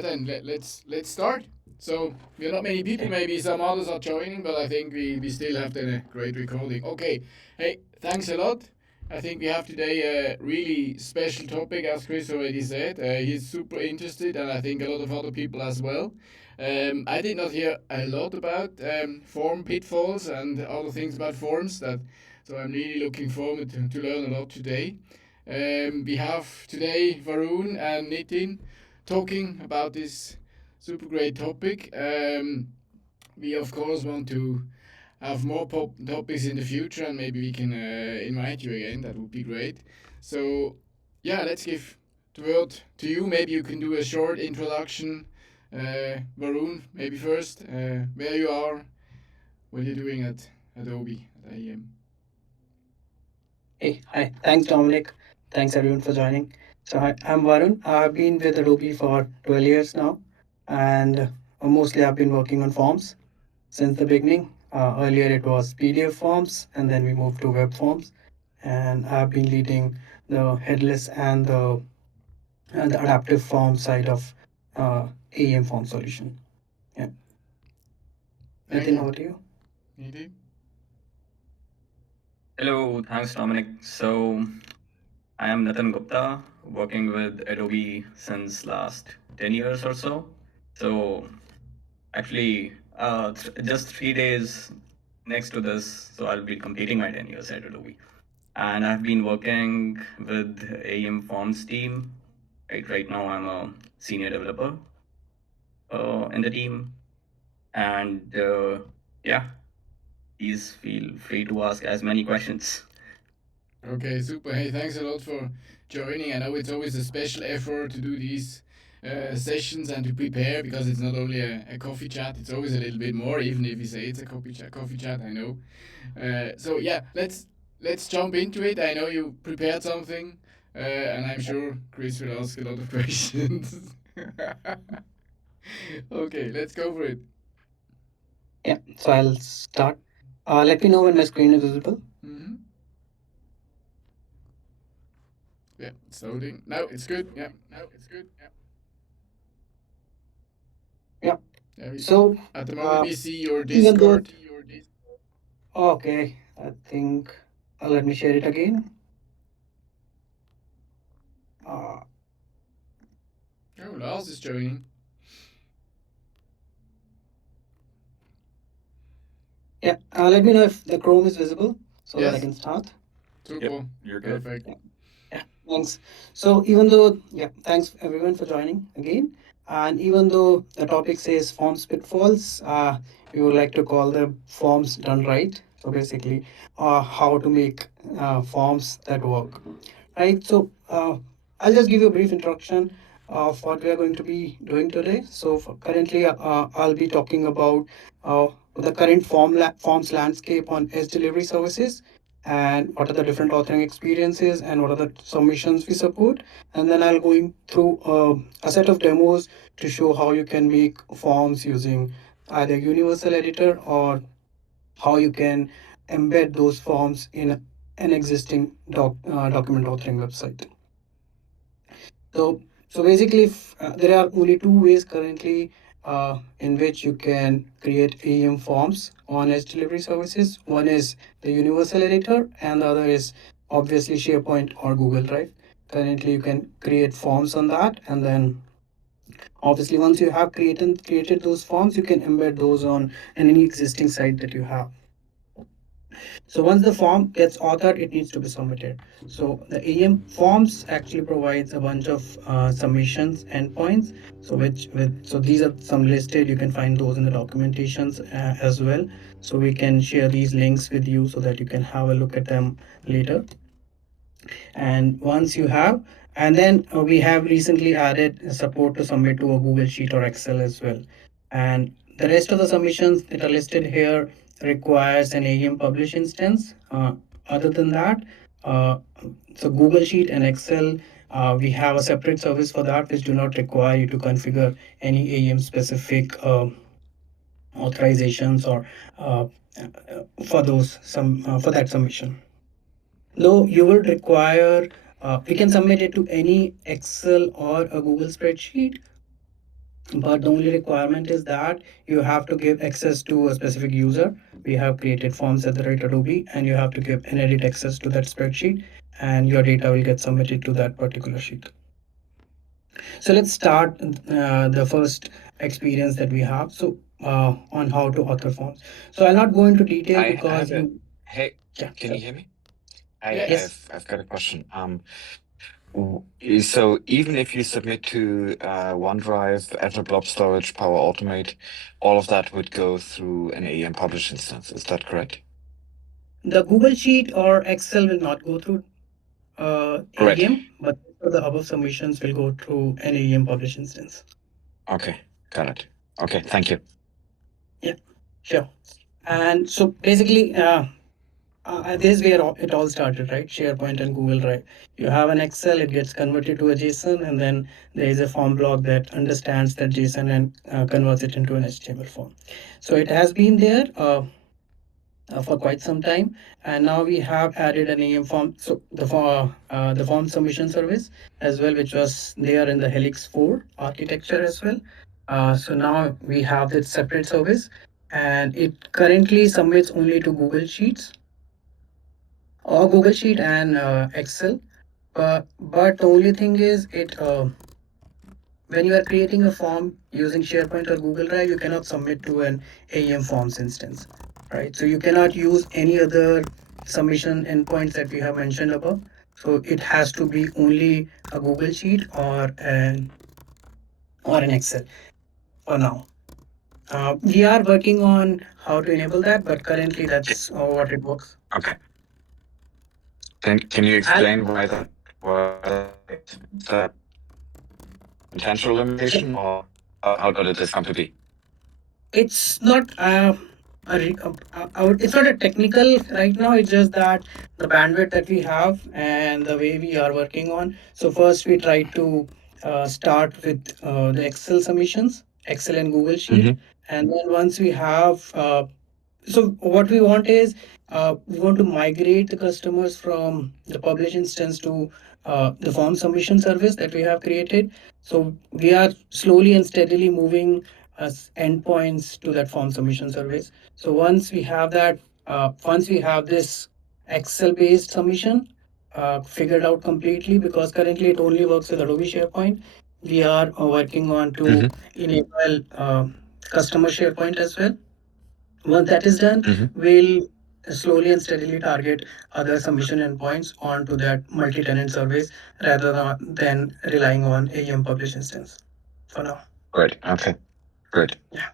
then let's start. So we're not many people. Maybe some others are joining, but I think we still have done a great recording. Okay. Hey, thanks a lot. I think we have today a really special topic, as Chris already said. He's super interested, and I think a lot of other people as well. I did not hear a lot about form pitfalls and other things about forms. So I'm really looking forward to learn a lot today. We have today Varun and Nitin talking about this super great topic. We of course want to have more topics in the future, and maybe we can invite you again. That would be great. So yeah, let's give the word to you. Maybe you can do a short introduction. Varun, maybe first, where you are, what you're doing at Adobe at IEM. Hey, hi. Thanks, Dominic. Thanks, everyone, for joining. So, hi, I'm Varun. I've been with Adobe for 12 years now, and mostly I've been working on forms since the beginning. Earlier, it was PDF forms, and then we moved to web forms. And I've been leading the headless and the adaptive form side of AEM form solution. Yeah. Thank Nitin, you. over to you. Nitin? Hello, thanks Dominic. So I am Nitin Gupta, working with Adobe since last 10 years or so. So actually, just 3 days next to this, so I'll be completing my 10 years at Adobe. And I've been working with AEM Forms team. Right now, I'm a senior developer in the team. And yeah, please feel free to ask as many questions. Okay, super. Hey, thanks a lot for joining. I know it's always a special effort to do these sessions and to prepare because it's not only a coffee chat, it's always a little bit more, even if you say it's a coffee chat, I know. So yeah, let's jump into it. I know you prepared something, and I'm sure Chris will ask a lot of questions. Okay, let's go for it. Yeah. So, I'll start. Let me know when my screen is visible. Mm-hmm. Yeah, it's loading. No, it's good. Yeah. Yeah. Yeah, So, at the moment uh, we see your even though Discord. okay, I think let me share it again. Uh, Oh, Lars is joining. yeah, let me know if the Chrome is visible so that I Yes. can start. Yep, Super. you're good. Perfect. Yeah, yeah, thanks. So even though, yeah, thanks everyone for joining again. And even though the topic says forms pitfalls, we would like to call them forms done right. So basically, how to make forms that work. Right. So I'll just give you a brief introduction of what we are going to be doing today. So currently, I'll be talking about the current forms landscape on edge delivery services, and what are the different authoring experiences and what are the submissions we support. And then I'll going through a set of demos to show how you can make forms using either universal editor or how you can embed those forms in an existing document authoring website. So, so basically, there are only two ways currently in which you can create AEM forms on Edge delivery services. One is the universal editor, and the other is obviously SharePoint or Google Drive. Currently, you can create forms on that, and then obviously once you have created those forms, you can embed those on any existing site that you have. So once the form gets authored, it needs to be submitted. So the AEM forms actually provides a bunch of submissions endpoints. So these are some listed. You can find those in the documentations as well. So we can share these links with you so that you can have a look at them later. And once you have, and then we have recently added support to submit to a Google Sheet or Excel as well. And the rest of the submissions that are listed here requires an AEM publish instance. Other than that, uh, so Google Sheet and Excel, we have a separate service for that, which do not require you to configure any AEM specific authorizations or for those some for that submission. Though you would require, we can submit it to any Excel or a Google spreadsheet. but the only requirement is that you have to give access to a specific user. We have created forms at the right Adobe, and you have to give an edit access to that spreadsheet, and your data will get submitted to that particular sheet. So let's start the first experience that we have. So on how to author forms. So I'll not go into detail I because have a you. hey, Yeah, can sure. you hear me? Yes. I've got a question. So even if you submit to OneDrive, Azure Blob Storage, Power Automate, all of that would go through an AEM publish instance. Is that correct? The Google Sheet or Excel will not go through Great. AEM, but the above submissions will go through an AEM publish instance. Okay, got it. Okay, thank you. Yeah, sure. And so basically, this is where it all started, right? SharePoint and Google Drive. You have an Excel, it gets converted to a JSON, and then there is a form block that understands that JSON and converts it into an HTML form. So it has been there for quite some time, and now we have added an AEM form. So the form submission service as well, which was there in the Helix 4 architecture as well. So now we have this separate service, and it currently submits only to Google Sheets or Google Sheet and Excel. But the only thing is, it when you are creating a form using SharePoint or Google Drive, you cannot submit to an AEM Forms instance, right? So you cannot use any other submission endpoints that we have mentioned above. So it has to be only a Google Sheet or an Excel for now. We are working on how to enable that, but currently that's what it works. Okay. Can you explain why that is that intentional limitation, or how did this come to be? It's not it's not a technical right now. It's just that the bandwidth that we have and the way we are working on. So first we try to start with the Excel submissions, Excel and Google Sheet, and then once we have so what we want is we want to migrate the customers from the publish instance to the form submission service that we have created. So we are slowly and steadily moving as endpoints to that form submission service. So once we have that, once we have this Excel based submission figured out completely, because currently it only works with Adobe SharePoint, we are working on to enable customer SharePoint as well. Once that is done, we'll slowly and steadily target other submission endpoints onto that multi-tenant service rather than relying on AEM publish instance for now. Great. Okay. Good. Yeah.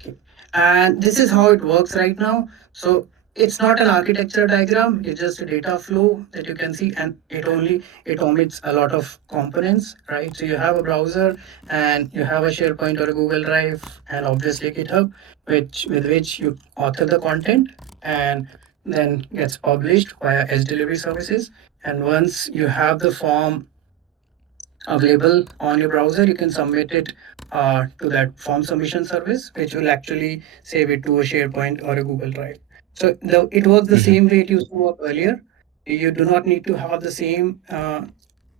Okay. And this is how it works right now. So it's not an architecture diagram, it's just a data flow that you can see, and it omits a lot of components, right? So you have a browser and you have a SharePoint or a Google Drive and obviously GitHub, with which you author the content and then gets published via edge delivery services. And once you have the form available on your browser, you can submit it to that form submission service, which will actually save it to a SharePoint or a Google Drive. So it works the same way it used to work earlier. You do not need to have the same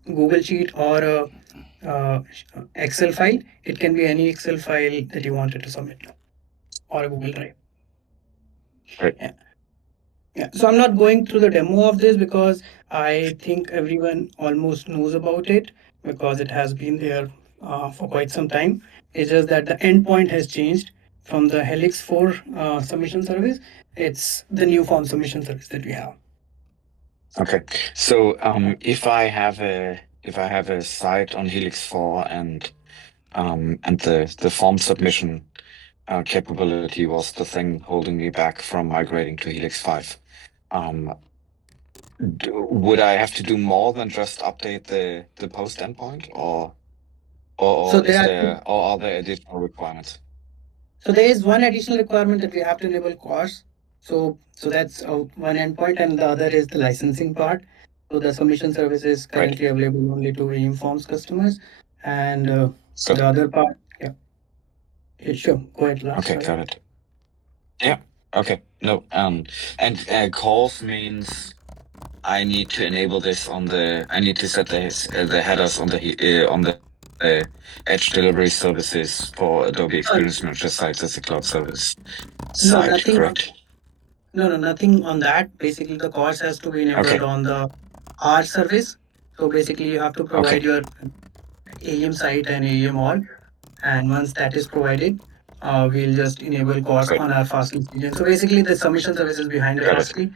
Google Sheet or a Excel file. It can be any Excel file that you wanted to submit or a Google Drive. Great. Yeah. Yeah, so I'm not going through the demo of this because I think everyone almost knows about it because it has been there for quite some time. It's just that the endpoint has changed from the Helix 4 submission service. It's the new form submission service that we have. Okay. So if I have a site on Helix 4 and the form submission capability was the thing holding me back from migrating to Helix 5. Would I have to do more than just update the post endpoint, or So are there additional requirements? So there is one additional requirement that we have to enable CORS. So that's one endpoint, and the other is the licensing part. So the submission service is currently available only to AIM Forms customers, and the other part, yeah, sure, go ahead, Lars. Okay, got it. Yeah. Okay. No. And calls means I need to enable this I need to set the headers on the the edge delivery services for Adobe Experience Manager sites as a cloud service No, side, nothing. correct? No, nothing on that. Basically, the course has to be enabled Okay. on the R service. So basically, you have to provide Okay. your AEM site and AEM all. And once that is provided, we'll just enable course Great. on our Fastly region. So basically, the submission service is behind the Got it. Fastly.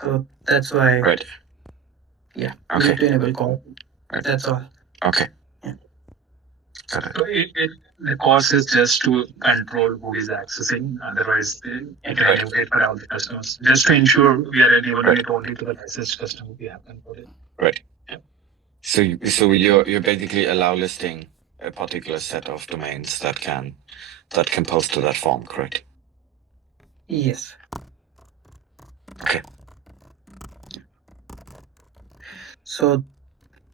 So that's why, Right. yeah, we Okay. need to enable course. Right. That's all. Okay. Yeah. Got it. So the course is just to control who is accessing. Otherwise, it will Right. educate for all the customers. Just to ensure we are enabling Right. it only to the licensed customer we have control. Right. Yeah. So you're basically allow listing a particular set of domains that can post to that form, correct? Yes. Okay. So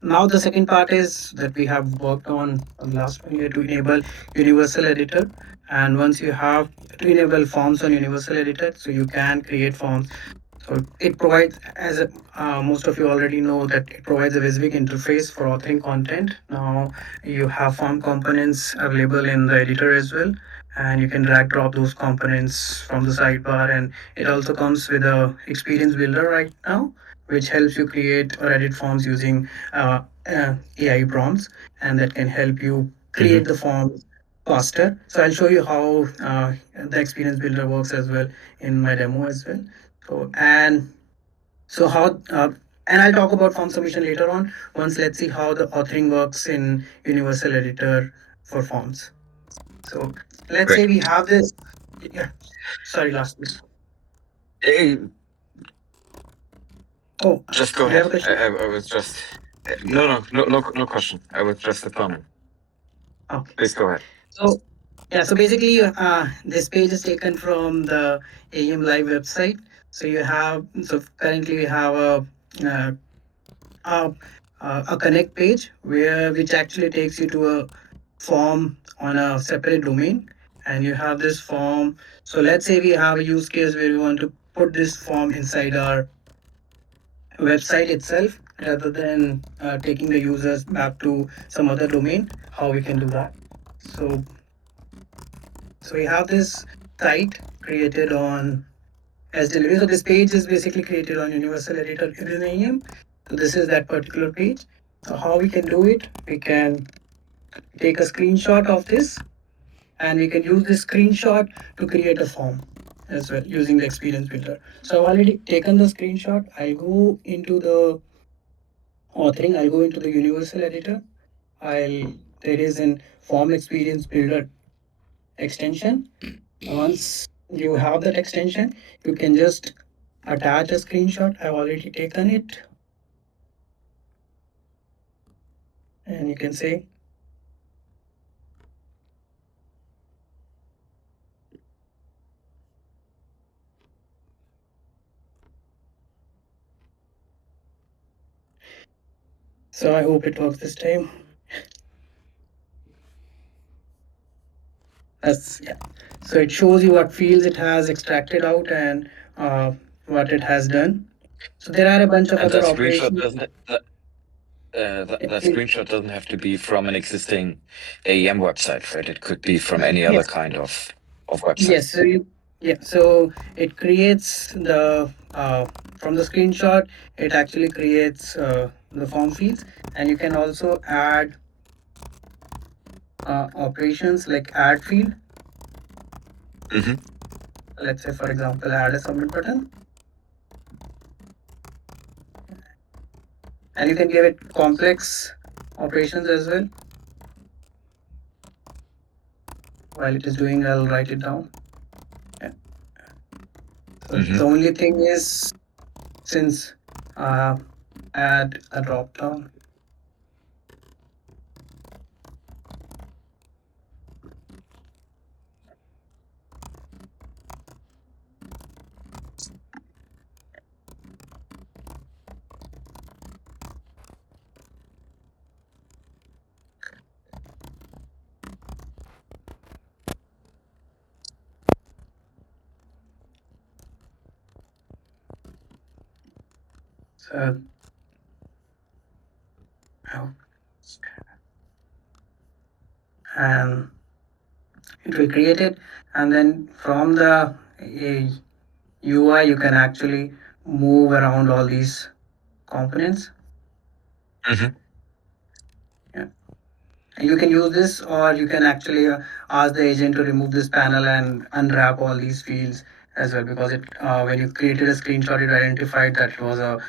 now the second part is that we have worked on last 1 year to enable universal editor. And once you have to enable forms on universal editor, so you can create forms. So it provides, as most of you already know, that it provides a Visvig interface for authoring content. Now you have form components available in the editor as well, and you can drag drop those components from the sidebar. And it also comes with a experience builder right now, which helps you create or edit forms using AI prompts, and that can help you create the form faster. So I'll show you how the experience builder works as well in my demo as well. So how and I'll talk about form submission later on. Once let's see how the authoring works in Universal Editor for forms. So let's say we have this. Yeah. Sorry, last week. Hey, Oh, just go you have ahead. a question? I was just no question. I was just a comment. Okay. Please go ahead. So yeah, so basically, this page is taken from the aem-live website. So currently we have uh, a, a connect page which actually takes you to a form on a separate domain, and you have this form. So let's say we have a use case where we want to put this form inside our website itself rather than taking the users back to some other domain. How we can do that? So we have this site created on SDLV. So this page is basically created on Universal Editor within AEM. So this is that particular page. So how we can do it? We can take a screenshot of this, and we can use this screenshot to create a form as well using the experience builder. So I've already taken the screenshot. I'll go into the authoring. I'll go into the Universal Editor. There is an form experience builder extension. Once you have that extension, you can just attach a screenshot. I've already taken it, and you can say so. I hope it works this time. Yeah. So it shows you what fields it has extracted out and what it has done. So there are a bunch of And other that screenshot operations. doesn't that screenshot doesn't have to be from an existing AEM website, right? It could be from any other Yes. kind of website. Yes. So it creates the from the screenshot. It actually creates the form fields, and you can also add operations like add field. Mm-hmm. Let's say, for example, add a submit button, and you can give it complex operations as well. While it is doing, I'll write it down. Yeah. So the only thing is, since add a drop down. So, oh. it will create it, and then from the UI you can actually move around all these components. Mm-hmm. Yeah. You can use this, or you can actually ask the agent to remove this panel and unwrap all these fields as well, because it when you created a screenshot, it identified that it was a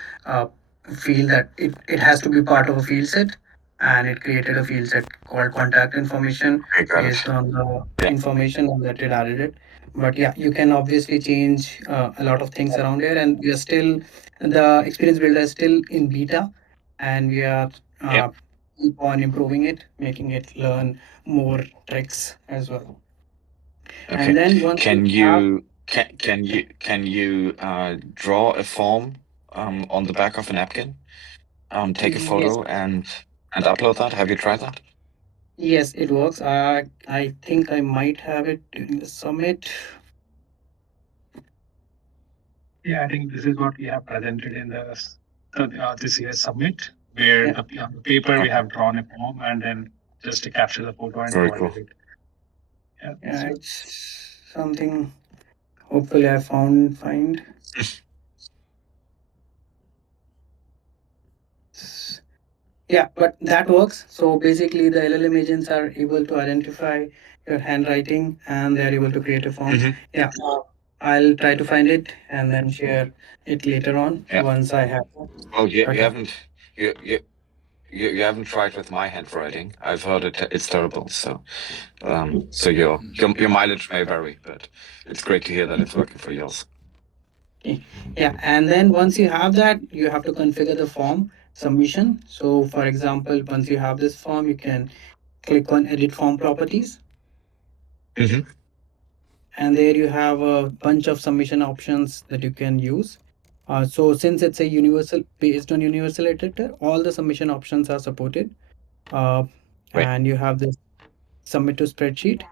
field that it has to be part of a field set, and it created a field set called contact information Okay, got based it. on the Yeah. information that it added it. But yeah, you can obviously change a lot of things around here, and we are still, the experience builder is still in beta, and we are Yeah. keep on improving it, making it learn more tricks as well. And Okay. then once you have, Can you draw a form on the back of a napkin? Take a yes, photo and upload that. Have you tried that? yes, it works. I think I might have it during the summit. Yeah, I think this is what we have presented in this year's summit, where Yeah, the paper we Okay. have drawn a form and then just to capture the photo and Very cool. provided it. Yeah, yeah, so it's something. Hopefully, I find. Yeah, but that works. So basically, the LLM agents are able to identify your handwriting, and they're able to create a form. Mm-hmm. Yeah, I'll try to find it and then share it later on Yeah. once I have it. Well, But you yeah, haven't you haven't tried with my handwriting. I've heard it's terrible. So your mileage may vary, but it's great to hear that it's working for yours. okay. Yeah, and then once you have that, you have to configure the form submission. So for example, once you have this form, you can click on edit form properties, Mm-hmm. and there you have a bunch of submission options that you can use. So since it's a universal based on universal editor, all the submission options are supported. Uh, Right. and you have this submit to spreadsheet,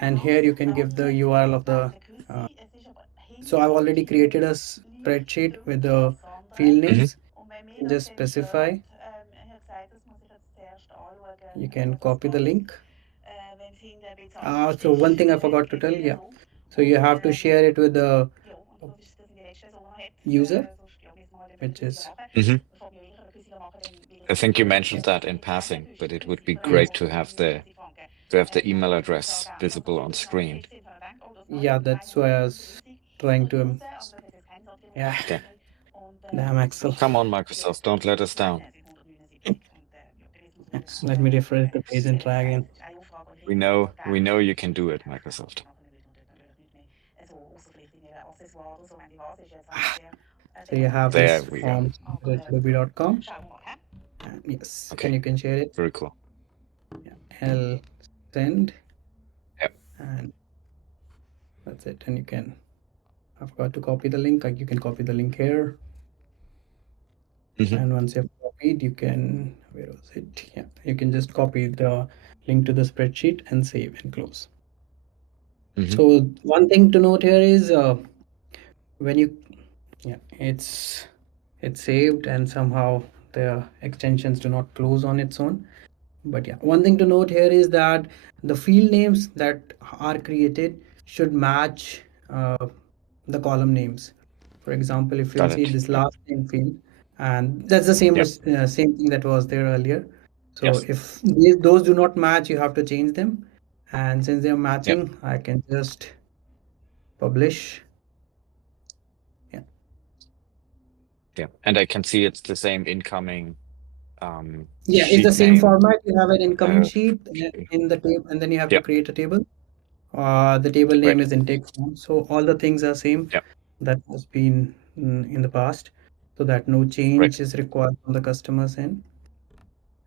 and here you can give the URL of the. Uh, so I've already created a spreadsheet with the field Mm-hmm. names. Just specify. You can copy the link. So one thing I forgot to tell, yeah. So you have to share it with the user, which is Mm-hmm. I think you mentioned that in passing, but it would be yes, great to have the email address visible on screen. yeah. That's why I was trying to. Yeah, Okay. damn Excel. Come on, Microsoft, don't let us down. Yeah, let me refresh the page and try again. We know you can do it, Microsoft. So you have There this we go. form at adobe.com. And yes, and Okay. you can share it. Very cool. Yeah, I'll send, Yep. and that's it. And you can, I forgot to copy the link. You can copy the link here. Mm-hmm. And once you have copied, you can, where was it? Yeah, you can just copy the link to the spreadsheet and save and close. Mm-hmm. So one thing to note here is when you, yeah, it's saved, and somehow the extensions do not close on its own. But yeah, one thing to note here is that the field names that are created should match the column names. For example, if you'll Got see it. this last name field, and that's the same Yep. same thing that was there earlier. So Yes. if those do not match, you have to change them. And since they're Yep. matching, I can just publish. Yeah, Yeah. And I can see it's the same incoming yeah, it's the sheet same name. format. You have an incoming sheet Okay. in the table, and then you have to Yep. create a table. The table name Great. is intake form. So all the things are same Yep. that has been in the past, so that no Great. change is required from the customer's end.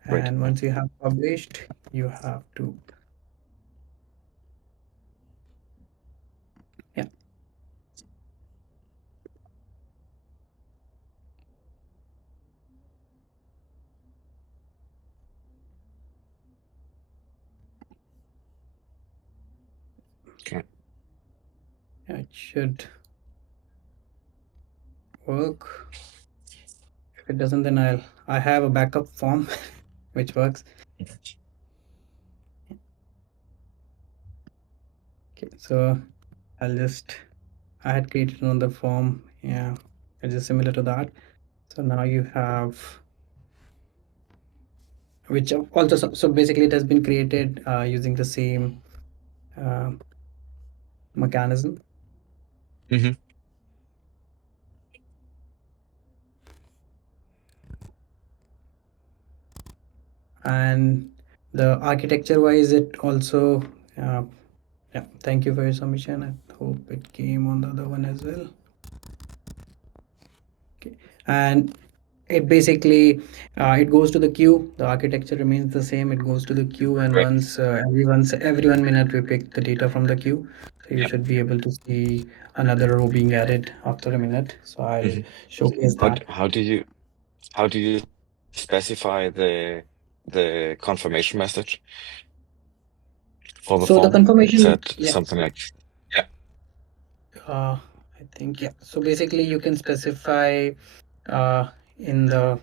Great. And once you have published, you have to, yeah, Okay. yeah, it should work. If it doesn't, then I have a backup form which works. Okay, so I'll just I had created another form. Yeah, it's just similar to that. So now you have which also so basically it has been created using the same uh, mechanism. Mm-hmm. And the architecture wise it also uh, yeah, thank you for your submission. I hope it came on the other one as well. Okay. And it basically it goes to the queue. The architecture remains the same. It goes to the queue, and Great. once every 1 minute we pick the data from the queue, so you Yeah. should be able to see another row being added after a minute. So I'll Mm-hmm. showcase How, that. how do you specify the confirmation message for the So the form? Is confirmation, that yeah, something like, yeah, I think yeah. So basically, you can specify uh, in the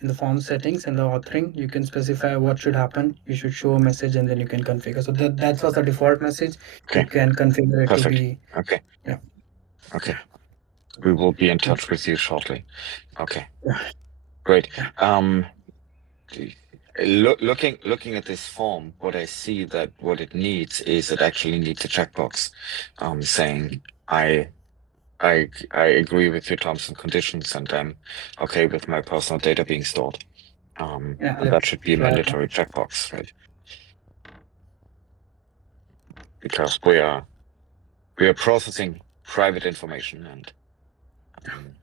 in the form settings and the authoring, you can specify what should happen. You should show a message, and then you can configure. So that was the default message. You okay, can configure it to perfect. be Okay, yeah. okay. We will be in So, touch with you shortly. Okay, yeah, great. yeah. Looking at this form, what I see that what it needs is it actually needs a checkbox, saying I agree with your terms and conditions, and I'm okay with my personal data being stored. Yeah, And that should be a try that. mandatory checkbox, right? Because we are processing private information, and um,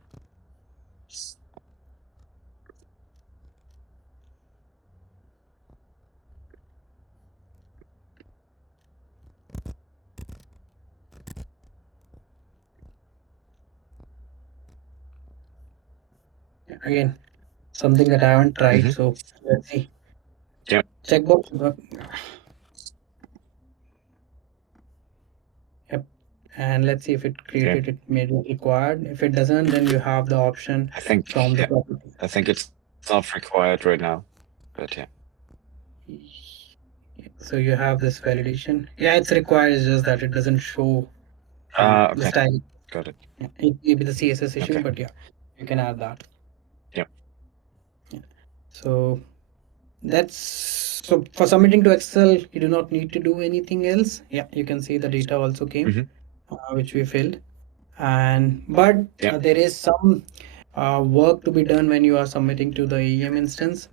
Yeah, again, something that I haven't tried. mhm. So let's see. Yeah, Checkbox. Yep. And let's see if it yeah. created it made it required. If it doesn't, then you have the option I think from the yeah, property. I think it's not required right now, but yeah. So you have this validation. Yeah, it's required. It's just that it doesn't show the Okay, style. got it. Yeah, it may be the CSS issue, Okay, but yeah, you can add that. yeah. Yeah. So that's so for submitting to Excel, you do not need to do anything else. Yeah, you can see the data also came, Hmm. which we filled. And but Yeah. there is some work to be done when you are submitting to the AEM instance.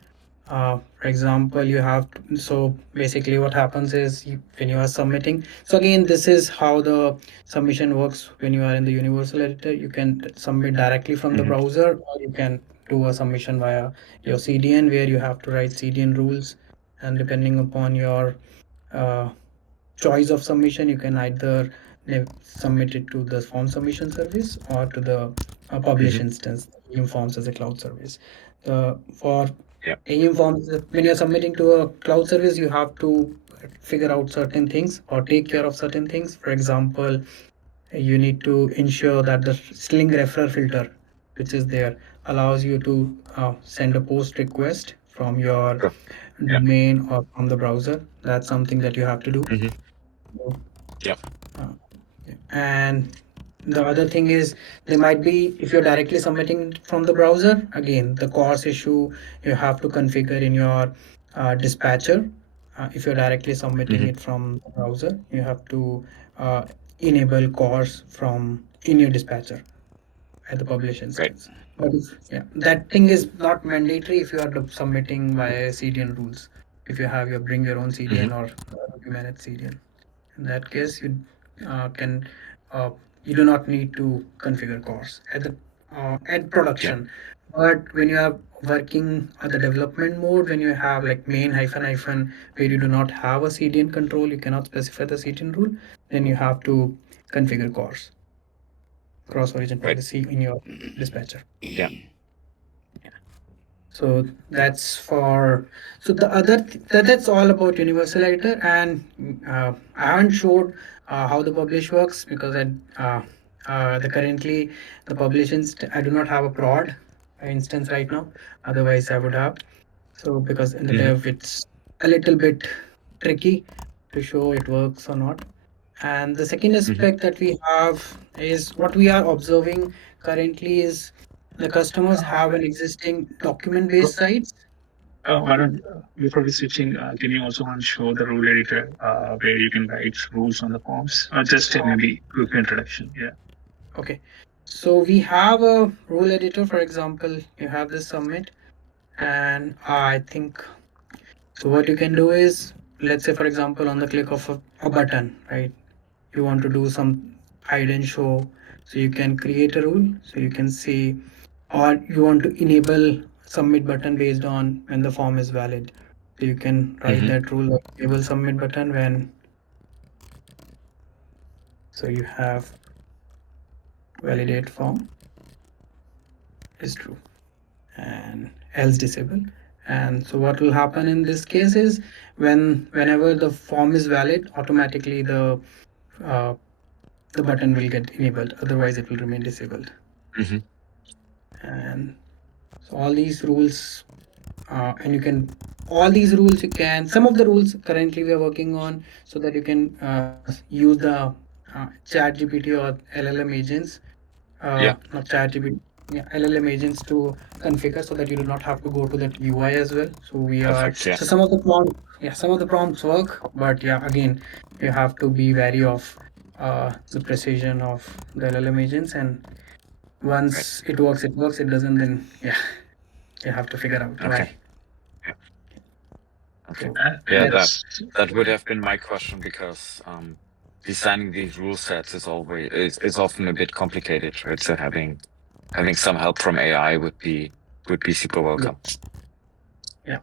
For example, you have so basically what happens is when you are submitting. So again, this is how the submission works when you are in the universal editor. You can submit directly from the Hmm. browser, or you can do a submission via your CDN, where you have to write CDN rules, and depending upon your uh, choice of submission, you can either submit it to the form submission service or to the publish Hmm. instance, AIM Forms as a cloud service. For Yeah. AIM Forms, when you're submitting to a cloud service, you have to figure out certain things or take care of certain things. For example, you need to ensure that the sling referrer filter, which is there, allows you to send a post request from your Sure. Yeah. domain or from the browser. That's something that you have to do. Hmm. Yeah. Uh, and the other thing is there might be if you're directly submitting from the browser, again the CORS issue you have to configure in your dispatcher. If you're directly submitting Hmm. it from the browser, you have to uh, enable CORS from in your dispatcher at the publish Great. instance. But if, yeah, that thing is not mandatory if you are submitting via CDN rules. If you have your bring your own Hmm. CDN or you manage CDN, in that case can uh, you do not need to configure CORS at the at Yeah. production. But when you are working at the development mode, when you have like main hyphen hyphen where you do not have a CDN control, you cannot specify the CDN rule, then you have to configure CORS, cross origin Great. policy, in your dispatcher. Yeah. So that's for so the other that's all about universal editor. And I haven't showed how the publish works because the currently the publish I do not have a prod instance right now, otherwise I would have. So because in the Hmm. dev it's a little bit tricky to show it works or not. And the second aspect that we have is what we are observing currently is the customers have an existing document based sites. Varun, before we switching, can you also want to show the rule editor where you can write rules on the forms? Just maybe quick introduction. Yeah. Okay. So we have a rule editor, for example, you have this submit, and I think so. What you can do is, let's say, for example, on the click of a button, right? You want to do some hide and show, so you can create a rule, so you can see, or you want to enable submit button based on when the form is valid. So you can write that rule of enable submit button when so you have validate form is true and else disable. And so what will happen in this case is whenever the form is valid, automatically uh, the button will get enabled, otherwise it will remain disabled. And so all these rules and you can all these rules you can some of the rules currently we are working on so that you can use the chat gpt or llm agents not chat gpt, yeah, llm agents to configure so that you do not have to go to that ui as well. So we are Perfect. Yeah. so some of the prompts, yeah, some of the prompts work, but yeah, again, you have to be wary of the precision of the llm agents, and once it works, it works. It doesn't, then yeah, you have to figure out why. Okay. So Yeah, that's that would have been my question because designing these rule sets is often a bit complicated, right? So having some help from AI would be super welcome. yeah.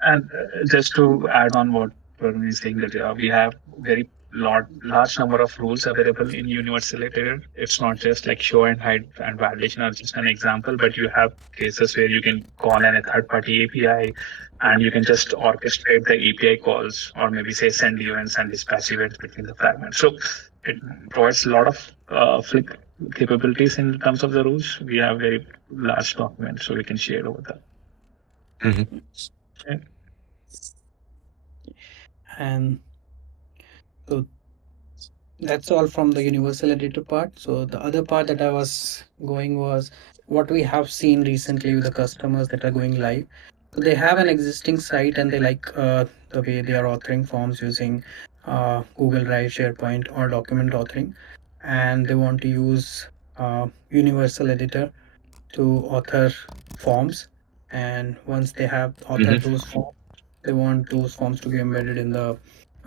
And just to add on what Varun is saying, that we have very large number of rules available in Universal Editor. It's not just like show and hide and validation are just an example, but you have cases where you can call a third-party API, and you can just orchestrate the API calls, or maybe say send events and dispatch events between the fragments. So it provides a lot of flip capabilities in terms of the rules. We have very large documents, so we can share over that. Yeah. And so that's all from the universal editor part. So the other part that I was going was what we have seen recently with the customers that are going live. So they have an existing site and they like the way they are authoring forms using Google Drive, SharePoint, or document authoring, and they want to use universal editor to author forms. And once they have authored those forms, they want those forms to be embedded in the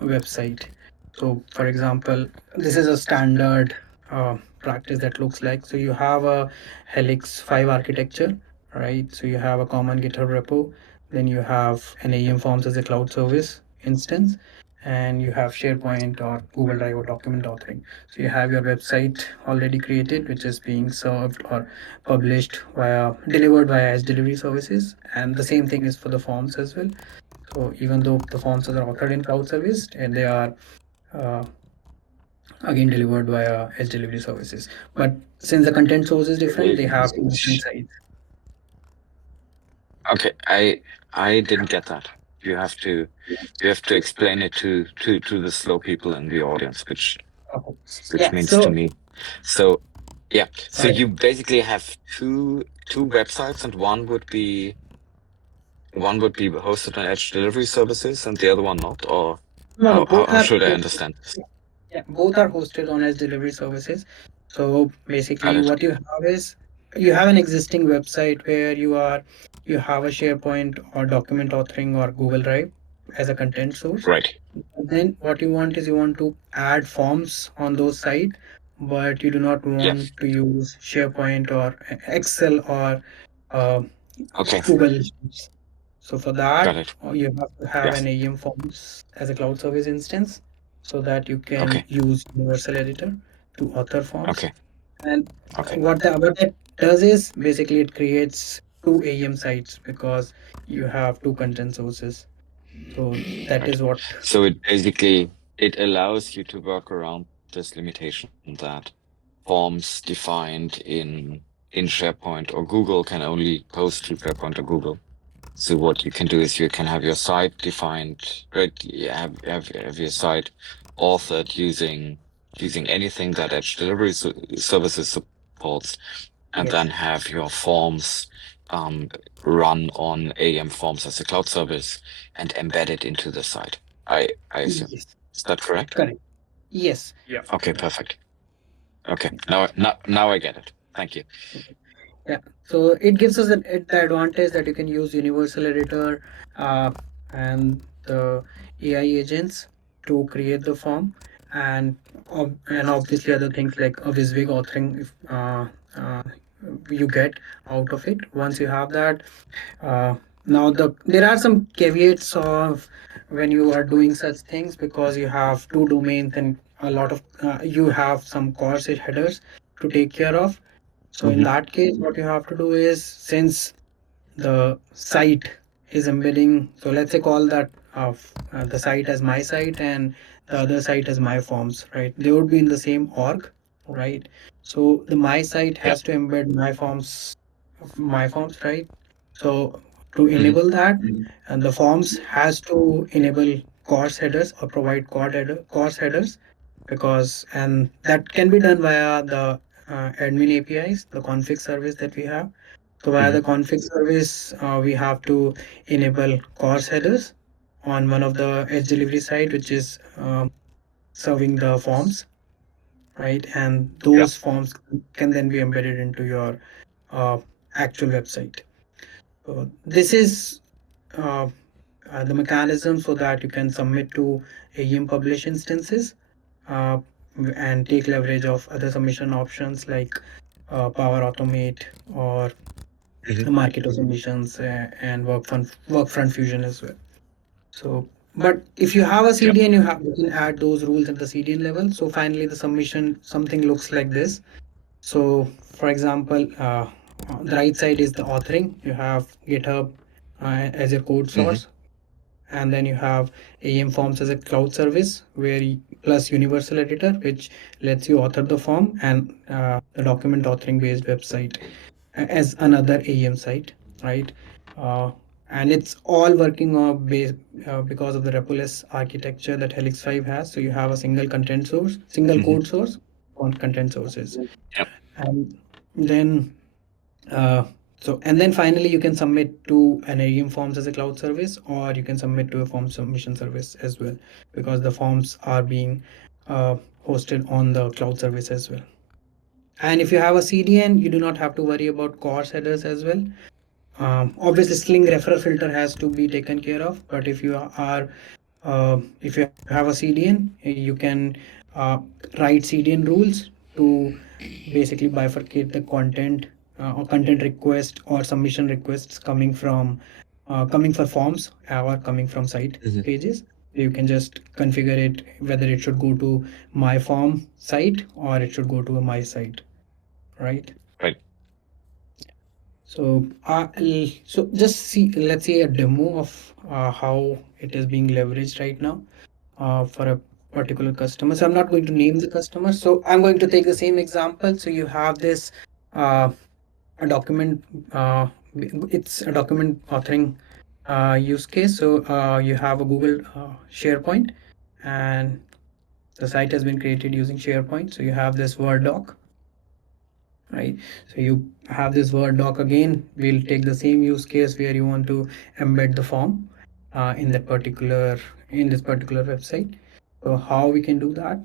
website. So for example, this is a standard practice that looks like, so you have a helix 5 architecture, right? So you have a common github repo, then you have an aem forms as a cloud service instance, and you have SharePoint or Google Drive or document authoring. So you have your website already created, which is being served or published via delivered via edge delivery services, and the same thing is for the forms as well. So even though the forms are authored in cloud service, and they are uh, again delivered via edge delivery services, but since the content source is different, they have two different sites. Okay, I didn't get that. You have to explain it to the slow people in the audience, which Yeah, means so to me. So yeah, so sorry. you basically have two websites, and one would be hosted on edge delivery services, and the other one not, or No, no, both how are should I understand this? yeah, both are hosted on edge delivery services. So basically, Got it. what you have is you have an existing website where you have a SharePoint or document authoring or Google Drive as a content source. Right. Then what you want is you want to add forms on those sites, but you do not want to use SharePoint or Excel or uh, Okay. Google Sheets. So for that, Got it. you have to have an aem forms as a cloud service instance so that you can use universal editor to author forms. Okay. And Okay. what that does is basically it creates two aem sites because you have two content sources. So that is what. So it basically allows you to work around this limitation that forms defined in SharePoint or Google can only post to SharePoint or Google. So what you can do is you can have your site defined, right? You have your site authored using anything that Edge Delivery Services supports, and then Yes. have your forms run on AEM Forms as a cloud service and embed it into the site. I assume. Yes. Is that correct? Correct. Yes. Yeah. Okay, perfect. Okay, now I get it. Thank you. Yeah. So it gives us the advantage that you can use Universal Editor uh, and the AI agents to create the form, and and obviously other things like a WYSIWYG authoring if, uh, you get out of it. Once you have that, uh, now there are some caveats of when you are doing such things, because you have two domains and a lot of you have some course headers to take care of. So in that case, what you have to do is, since the site is embedding, so let's say call that the site as my site and the other site as my forms, right? They would be in the same org, right? So the my site Yeah. has to embed my forms, right? So to Mhm. enable that, and the forms has to enable course headers or provide course headers, because and that can be done via the admin APIs, the config service that we have. So via the config service, we have to enable course headers on one of the edge delivery side, which is serving the forms, right? And Yeah. those forms can then be embedded into your uh, actual website. So this is uh, the mechanism so that you can submit to AEM publish instances, uh, and take leverage of other submission options like Power Automate or Marketo submissions, and Workfront Fusion as well. So, but if you have a Yeah. CDN, you can add those rules at the CDN level. So finally, the submission something looks like this. So, for example, the right side is the authoring. You have GitHub as your code source, and then you have AEM Forms as a cloud service, where plus Universal Editor, which lets you author the form, and the document authoring based website as another AEM site, right? Uh, and it's all working on base because of the REPL-less architecture that Helix 5 has. So you have a single content source, single code source on content sources, Yep. and then uh, and then finally you can submit to an AEM Forms as a cloud service, or you can submit to a form submission service as well, because the forms are being uh, hosted on the cloud service as well. And if you have a CDN, you do not have to worry about course headers as well. Obviously, Sling referrer filter has to be taken care of, but if you have a CDN, you can write CDN rules to basically bifurcate the content or content request or submission requests coming for forms or coming from site pages. You can just configure it whether it should go to my form site or it should go to a my site, right? Right. So just see, let's see a demo of how it is being leveraged right now for a particular customer. So I'm not going to name the customer. So I'm going to take the same example. So you have this uh, a document. It's a document authoring use case. So you have a Google SharePoint, and the site has been created using SharePoint. So you have this Word doc, right? So you have this Word doc again. We'll take the same use case where you want to embed the form in this particular website. So how we can do that?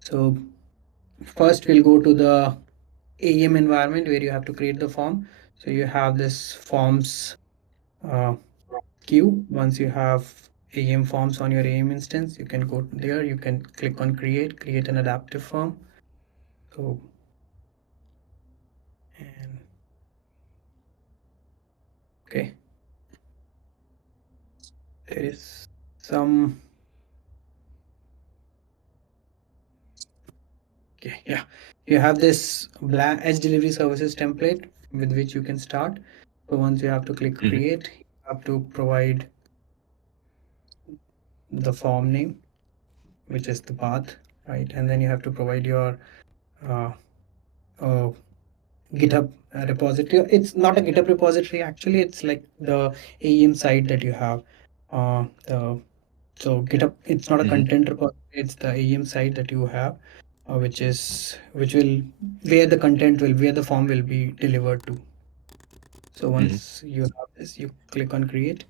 So first we'll go to the AEM environment where you have to create the form. So you have this forms uh, queue. Once you have AEM forms on your AEM instance, you can go there. You can click on create an adaptive form. So and okay, there is some. Okay, yeah. You have this blank edge delivery services template with which you can start. So once you have to click create, you have to provide the form name, which is the path, right? And then you have to provide your uh, uh, GitHub repository. It's not a GitHub repository actually. It's like the AEM site that you have. The So GitHub, it's not a Mhm. content repository, it's the AEM site that you have, which will where the content will where the form will be delivered to. So Mhm. once you have this, you click on create.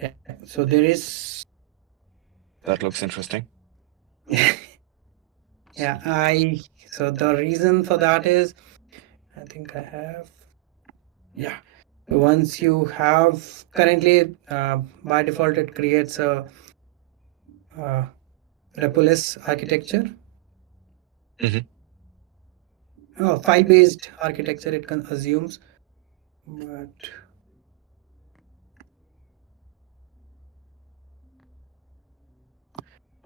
Yeah. So there is That looks interesting. yeah, I so the reason for that is I think I have yeah. Once you have currently by default it creates a uh, repo-less architecture. Mhm. File-based architecture it assumes, but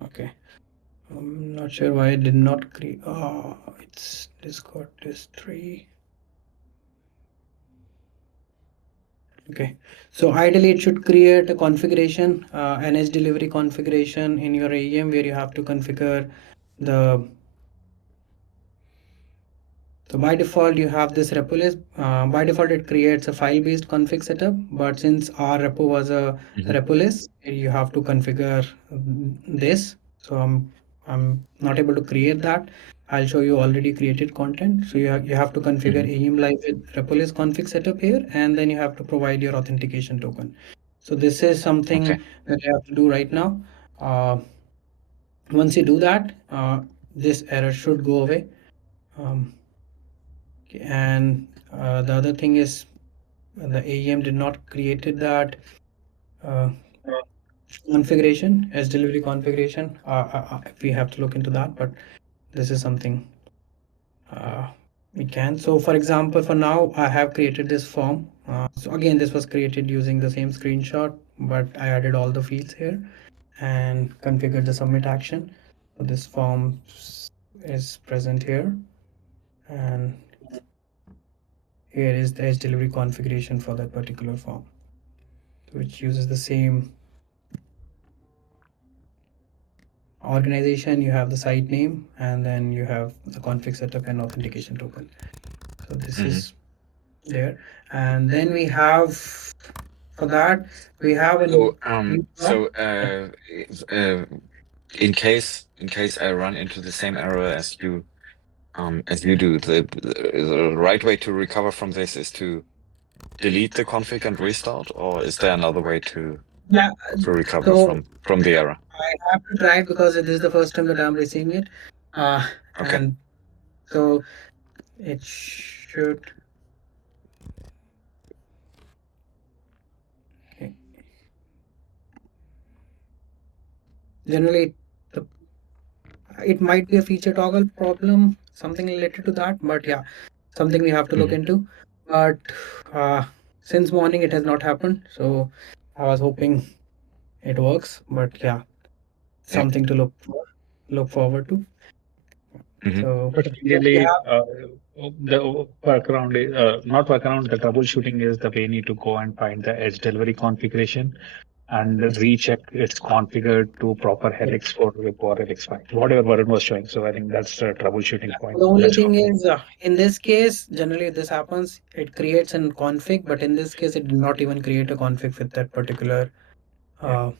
okay. I'm not sure why it did not create. Oh, it's Discord history. Okay, so ideally it should create a configuration, an edge delivery configuration in your AEM where you have to configure the. So by default you have this repo list. By default it creates a file-based config setup, but since our repo was a Mhm. repo list, you have to configure this. So I'm not able to create that. I'll show you already created content. So you have to configure Mhm. aem-live with repo list config setup here, and then you have to provide your authentication token. So this is something Okay. that you have to do right now. Uh, Once you do that, this error should go away. Um, and the other thing is the AEM did not created that uh, configuration as delivery configuration. We have to look into that, but this is something uh, we can. So for example, for now I have created this form. So again, this was created using the same screenshot, but I added all the fields here and configured the submit action. So this form is present here, and here is the edge delivery configuration for that particular form, which uses the same organization. You have the site name, and then you have the config setup and authentication token. So this Mhm. is there, and then we have for that we have a So new so yeah. in case I run into the same error as you do, the right way to recover from this is to delete the config and restart, or is there another way Yeah, to recover so from the error? I have to try it because this is the first time that I'm receiving it, uh, Okay. and so it should okay. Generally the, it might be a feature toggle problem, something related to that, but yeah, something we have to look Mhm. into. But uh, since morning it has not happened, so I was hoping it works. But yeah, Yeah. something to look forward to. Mhm. So But then we really, have the workaround is not workaround. The troubleshooting is the way you need to go and find the edge delivery configuration and recheck it's configured to proper yeah. helix for helix 5, whatever Varun was showing. So I think that's the troubleshooting point. The only That's thing is in this case, generally this happens. It creates a config, but in this case, it did not even create a config with that particular uh,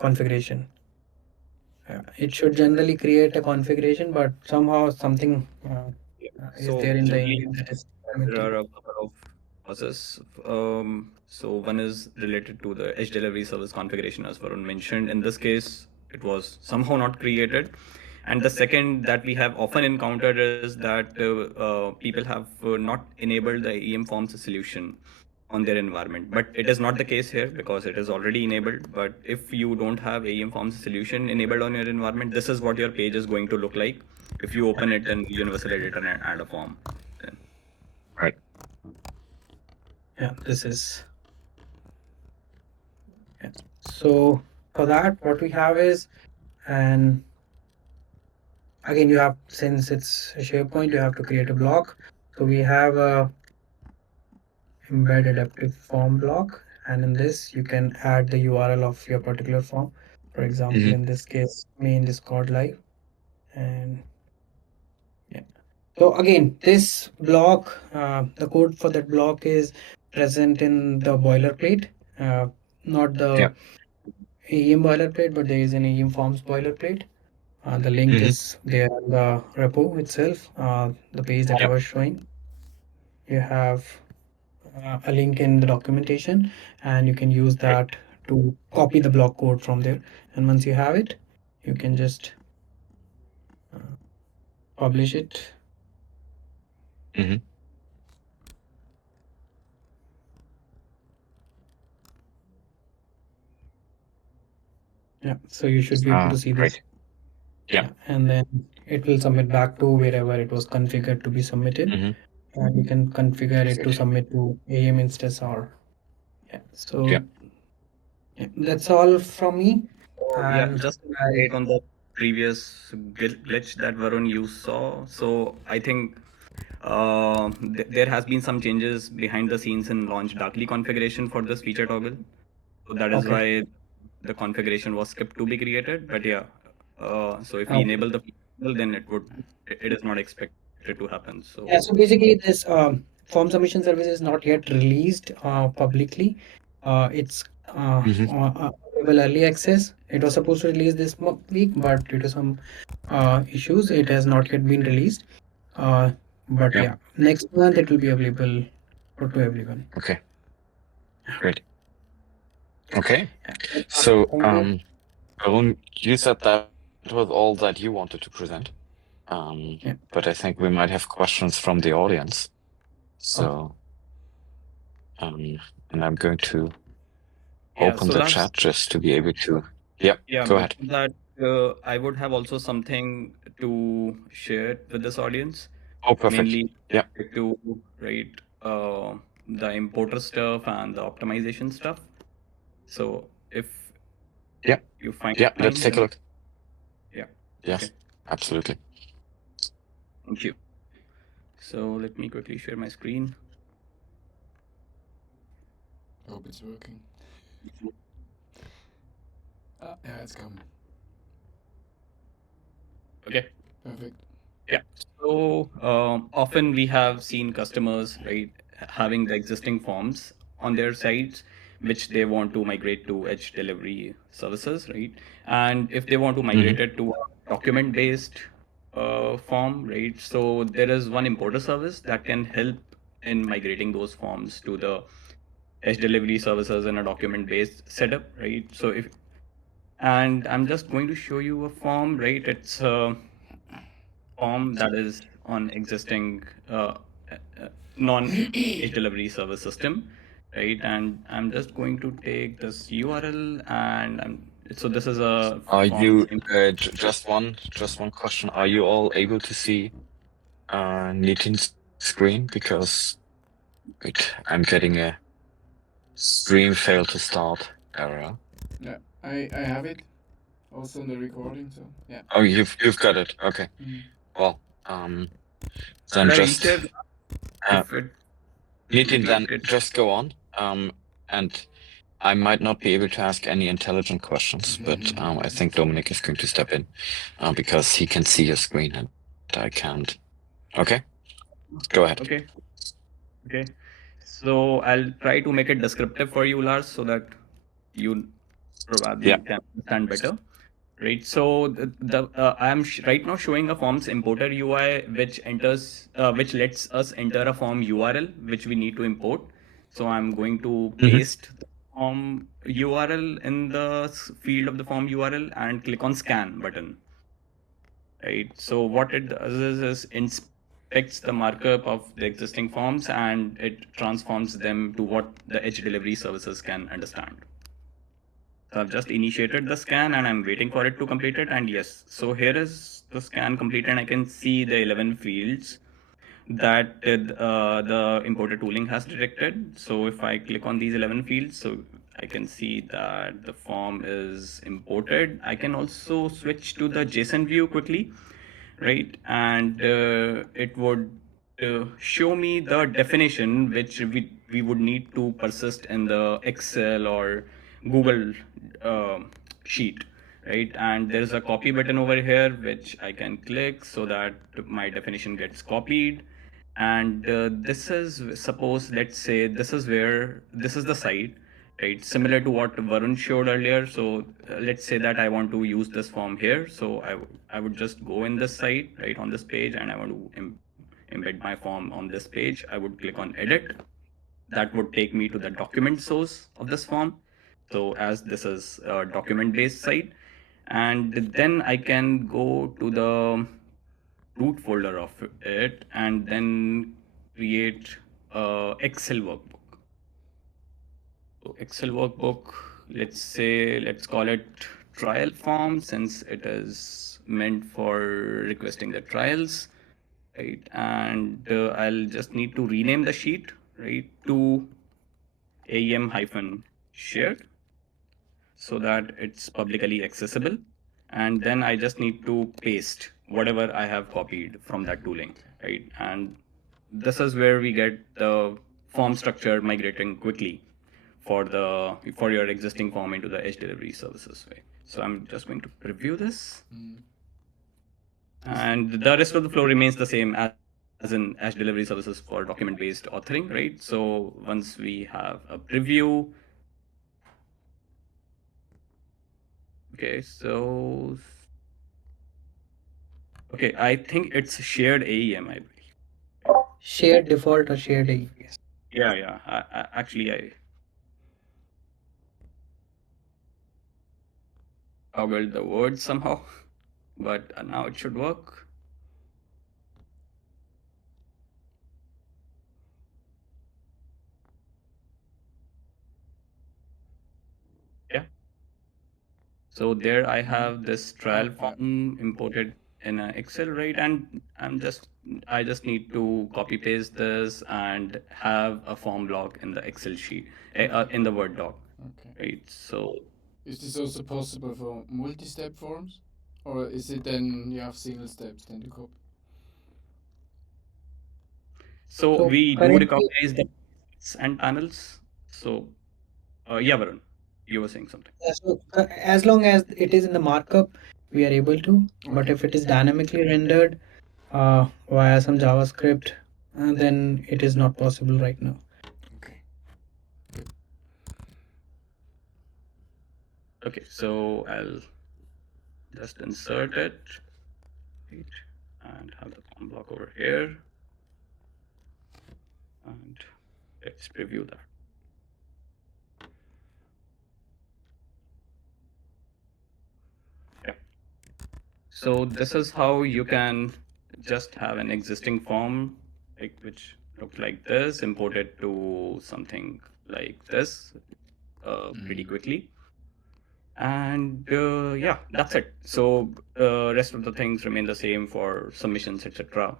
configuration. It should generally create a configuration, but somehow something is So there in the generally, engine that is there preventing. are a couple of causes. So one is related to the edge delivery service configuration, as Varun mentioned. In this case, it was somehow not created. And the second that we have often encountered is that people have not enabled the EM forms solution on their environment. But it is not the case here because it is already enabled. But if you don't have AEM Forms solution enabled on your environment, this is what your page is going to look like if you open it in Universal Editor and add a form. Then. Right. Yeah, this is yeah. So for that, what we have is, and again, you have since it's a SharePoint, you have to create a block. So we have a embed adaptive form block, and in this you can add the URL of your particular form. For example, Mhm. in this case, main Discord live, and yeah. So again, this block, the code for that block is present in the boilerplate, not the Yeah. AEM boilerplate, but there is an AEM forms boilerplate. The link is there on the repo itself, the page that I Yeah. was showing. You have a link in the documentation, and you can use that to copy the block code from there. And once you have it, you can just publish it. Mm-hmm. Yeah, so you should be able to see this. Great. Yeah. And then it will submit back to wherever it was configured to be submitted. Mm-hmm. And you can configure it to Perfect. submit to AEM instance or yeah. So Yeah. yeah, that's all from me. So, yeah, And just to I iterate on the previous glitch that Varun you saw. So I think there has been some changes behind the scenes in launch darkly configuration for this feature toggle. So that is okay. why the configuration was skipped to be created. But yeah, so if we Okay. enable the feature toggle, then it is not expected to happen. So Yeah, so basically this form submission service is not yet released publicly. It's Mm-hmm. available early access. It was supposed to release this week, but due to some issues, it has not yet been released. But Yeah. yeah, next month it will be available to everyone. Okay. Great. Okay. Yeah. So, Thank you. Varun, you said that was all that you wanted to present. Yeah. But I think we might have questions from the audience. Okay. So, and I'm going to yeah, open so the Lars, chat just to be able to. Yeah. yeah, Go ahead. before that, I would have also something to share with this audience. Oh, perfect. Mainly Yeah. to write the importer stuff and the optimization stuff. So if Yeah. you find Yeah. time, Let's take a then look. yeah, Yes. okay, Absolutely. thank you. So let me quickly share my screen. Hope it's working. Yeah, it's coming. Okay. Perfect. Yeah. So often we have seen customers, right, having the existing forms on their sites, which they want to migrate to edge delivery services, right? And if they want to migrate it to a document-based form, right? So there is one importer service that can help in migrating those forms to the edge delivery services in a document-based setup, right? So if and I'm just going to show you a form, right? It's form that is on existing non-edge delivery service system, right? And I'm just going to take this URL and so this is a Are form. you just one question? Are you all able to see Nitin's screen? Because wait, I'm getting a stream failed to start error. Yeah, I have it also in the recording. So yeah. Oh, you've got it. Okay. Well, then Should I just reshare if it would Nitin, be then great? just go on. And I might not be able to ask any intelligent questions, but I think Dominik is going to step in because he can see your screen and I can't. Okay, go ahead. Okay. So I'll try to make it descriptive for you, Lars, so that you probably can understand better. Right. So I am right now showing a forms importer UI which lets us enter a form URL which we need to import. So I'm going to paste the form URL in the field of the form URL and click on scan button. Right. So what it does is inspects the markup of the existing forms and it transforms them to what the edge delivery services can understand. So I've just initiated the scan and I'm waiting for it to complete it. And yes, so here is the scan complete and I can see the 11 fields that the importer tooling has detected. So if I click on these 11 fields, so I can see that the form is imported. I can also switch to the JSON view quickly, right? And it would show me the definition which we would need to persist in the Excel or Google sheet, right? And there's a copy button over here, which I can click so that my definition gets copied. And this is, suppose, let's say this is where, this is the site, right? Similar to what Varun showed earlier. So let's say that I want to use this form here. So I would just go in this site, right, on this page, and I want to embed my form on this page. I would click on edit. That would take me to the document source of this form. So as this is a document based site, and then I can go to the root folder of it and then create a Excel workbook. So Excel workbook, let's say, let's call it trial form, since it is meant for requesting the trials, right? And I'll just need to rename the sheet, right, to aem-shared so that it's publicly accessible. And then I just need to paste whatever I have copied from that tooling, right? And this is where we get the form structure migrating quickly for your existing form into the edge delivery services way. So I'm just going to preview this. And the rest of the flow remains the same as in edge delivery services for document-based authoring, right? So once we have a preview, okay, so okay, I think it's shared AEM, I believe. Shared default or shared AES. Yeah. I toggled the word somehow, but now it should work. Yeah. So there I have this trial form imported in Excel, right? And I just need to copy paste this and have a form block in the Excel sheet, in the Word doc, Okay. right? So Is this also possible for multi-step forms? Or is it then you have single steps then to copy? So So we do currently, recognize the and panels. So yeah, Varun, you were saying something. so as long as it is in the markup, we are able to. But Okay. if it is dynamically rendered via some JavaScript, then it is not possible right now. Okay. Okay, so I'll just insert it, right, and have the form block over here, and let's preview that. Yeah. So this is how you can just have an existing form, like, which looked like this, import it to something like this pretty quickly. And yeah, that's it. So rest of the things remain the same for submissions, etc.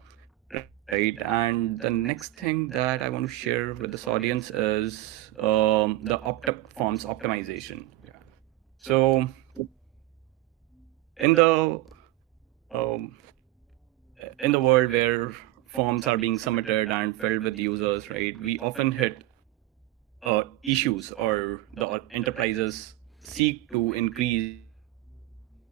Right. And the next thing that I want to share with this audience is the forms optimization. Yeah. So in the um, in the world where forms are being submitted and filled with users, right, we often hit issues, or the enterprises seek to increase the efficiency of their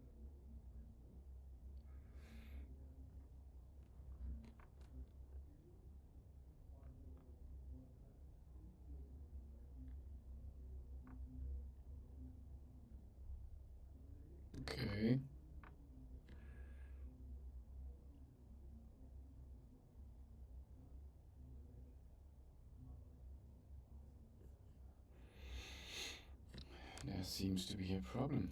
workflow. Okay. There seems to be a problem.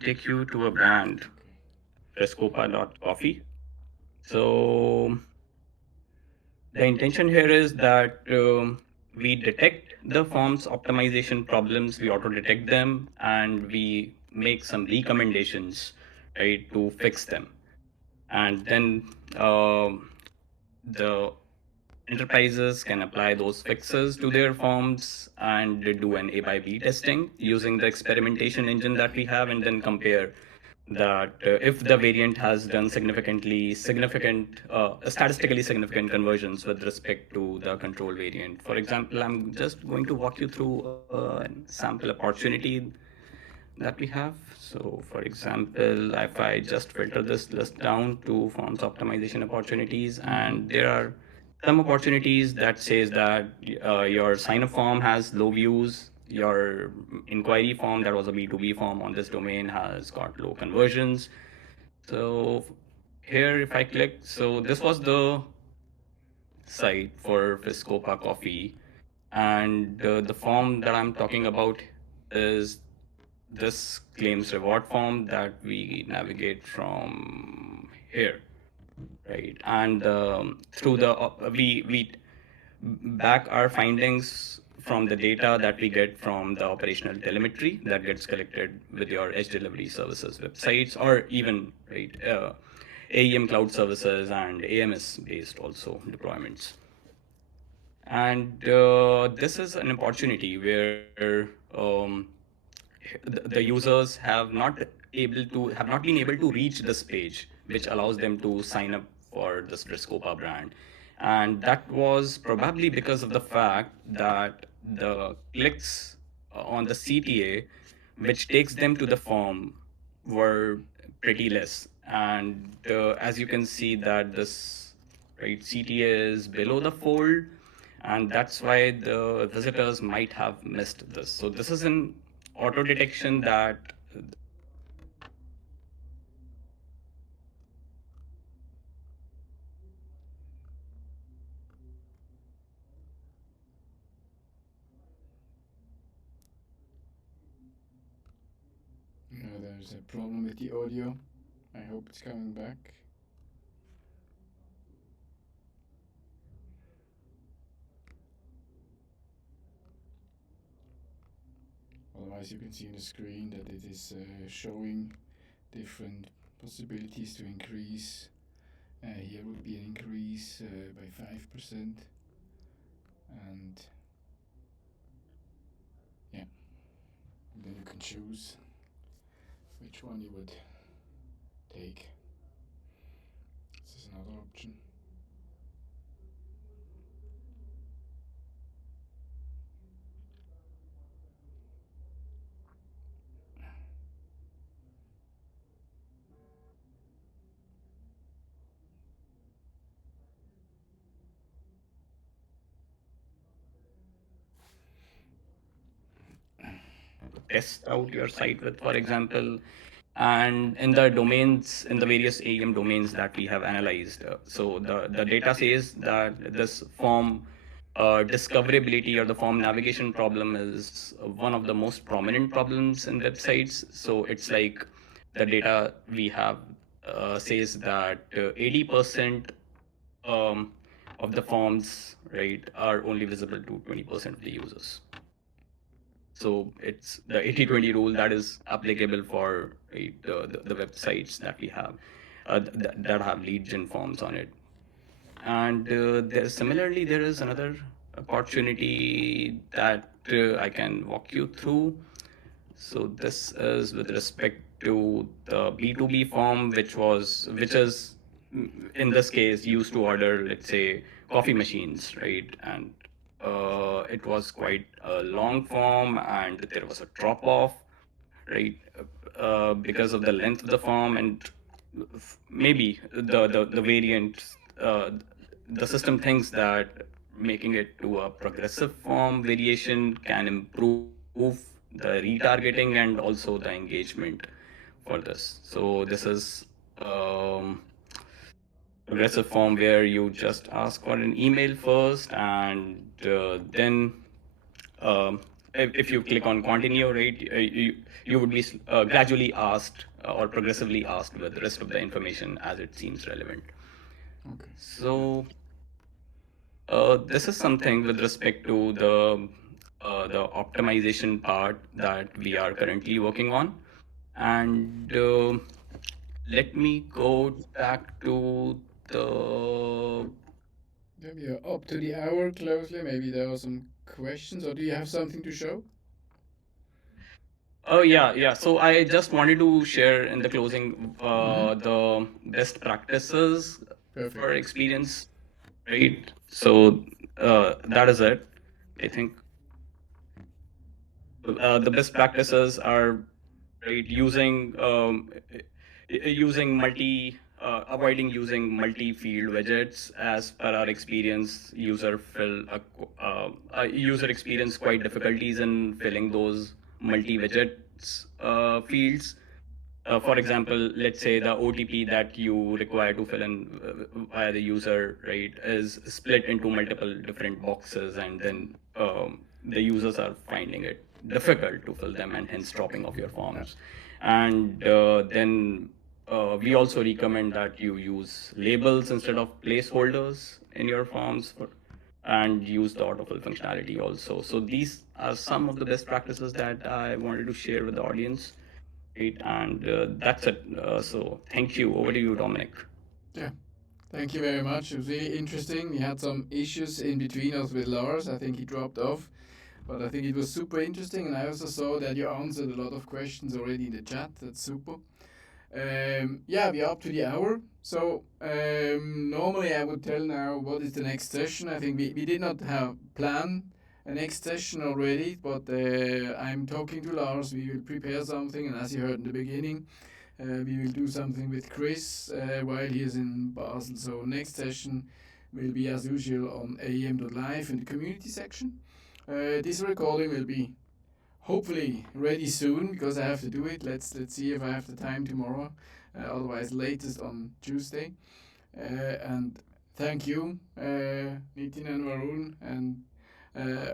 Take you to a brand, Frescopa.coffee. So the intention here is that we detect the forms optimization problems, we auto detect them, and we make some recommendations, right, to fix them. And then the enterprises can apply those fixes to their forms and do an A by B testing using the experimentation engine that we have, and then compare that if the variant has done statistically significant conversions with respect to the control variant. For example, I'm just going to walk you through a sample opportunity that we have. So, for example, if I just filter this list down to forms optimization opportunities, and there are some opportunities that says that your sign up form has low views, your inquiry form that was a B2B form on this domain has got low conversions. So here, if I click, so this was the site for Fiscopa Coffee, and the form that I'm talking about is this claims reward form that we navigate from here, right? And through the we back our findings from the data that we get from the operational telemetry that gets collected with your edge delivery services websites, or even right AEM cloud services and AMS based also deployments. And this is an opportunity where the users have not been able to reach this page, which allows them to sign up for this Frescopa brand. And that was probably because of the fact that the clicks on the CTA, which takes them to the form, were pretty less. And as you can see that this right CTA is below the fold, and that's why the visitors might have missed this. So this is an auto detection that There's a problem with the audio. I hope it's coming back. Otherwise, you can see on the screen that it is showing different possibilities to increase. Here would be an increase by 5%, and yeah, and then you can choose which one you would take. This is another option. test out your site with, for example, and in the domains, in the various AEM domains that we have analyzed. So the data says that this form discoverability or the form navigation problem is one of the most prominent problems in websites. So it's like the data we have says that 80% of the forms, right, are only visible to 20% of the users. So it's the 80-20 rule that is applicable for right, the websites that we have that have lead gen forms on it. And similarly, there is another opportunity that I can walk you through. So this is with respect to the B2B form, which is in this case used to order, let's say, coffee machines, right? And it was quite a long form, and there was a drop off, right? Because of the length of the form, and maybe the variant, the system thinks that making it to a progressive form variation can improve the retargeting and also the engagement for this. So this is um, progressive form where you just ask for an email first, and then if you click on continue, right, you would be gradually asked or progressively asked with the rest of the information as it seems relevant. Okay. So this is something with respect to the optimization part that we are currently working on, and let me go back to the Yeah, we are up to the hour closely. Maybe there are some questions, or do you have something to show? Oh yeah. So I just wanted to share in the closing the best practices Perfect. for experience, right? So that is it. I think the best practices are right using avoiding using multi-field widgets. As per our experience, user experience quite difficulties in filling those multi-widgets fields. For example, let's say the OTP that you require to fill in via the user, right, is split into multiple different boxes, and then the users are finding it difficult to fill them, and hence dropping off your forms. And then we also recommend that you use labels instead of placeholders in your forms and use the autofill functionality also. So these are some of the best practices that I wanted to share with the audience. Right, and that's it. So thank you. Over to you, Dominic. Yeah. Thank you very much. It was really interesting. We had some issues in between us with Lars. I think he dropped off. But I think it was super interesting, and I also saw that you answered a lot of questions already in the chat. That's super. Yeah, we're up to the hour. So normally I would tell now what is the next session. I think we did not have plan a next session already, but I'm talking to Lars. We will prepare something, and as you heard in the beginning, we will do something with Chris while he is in Basel. So next session will be as usual on aem-live in the community section. This recording will be hopefully ready soon because I have to do it. Let's see if I have the time tomorrow. Otherwise, latest on Tuesday. And thank you, Nitin and Varun, and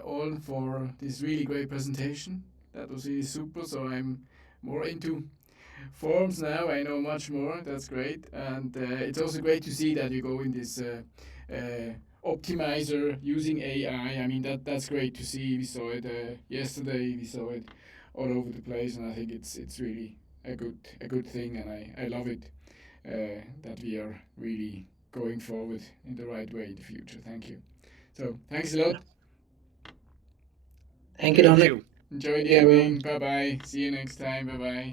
all for this really great presentation. That was really super. So I'm more into forms now. I know much more. That's great, and it's also great to see that you go in this optimizer using AI. I mean that's great to see. We saw it yesterday. We saw it all over the place, and I think it's really a good thing, and I love it that we are really going forward in the right way in the future. Thank you. So thanks a lot. Thank you, Thank Dominic. you. Enjoy the Yeah, everyone. evening. Bye bye. See you next time. Bye bye.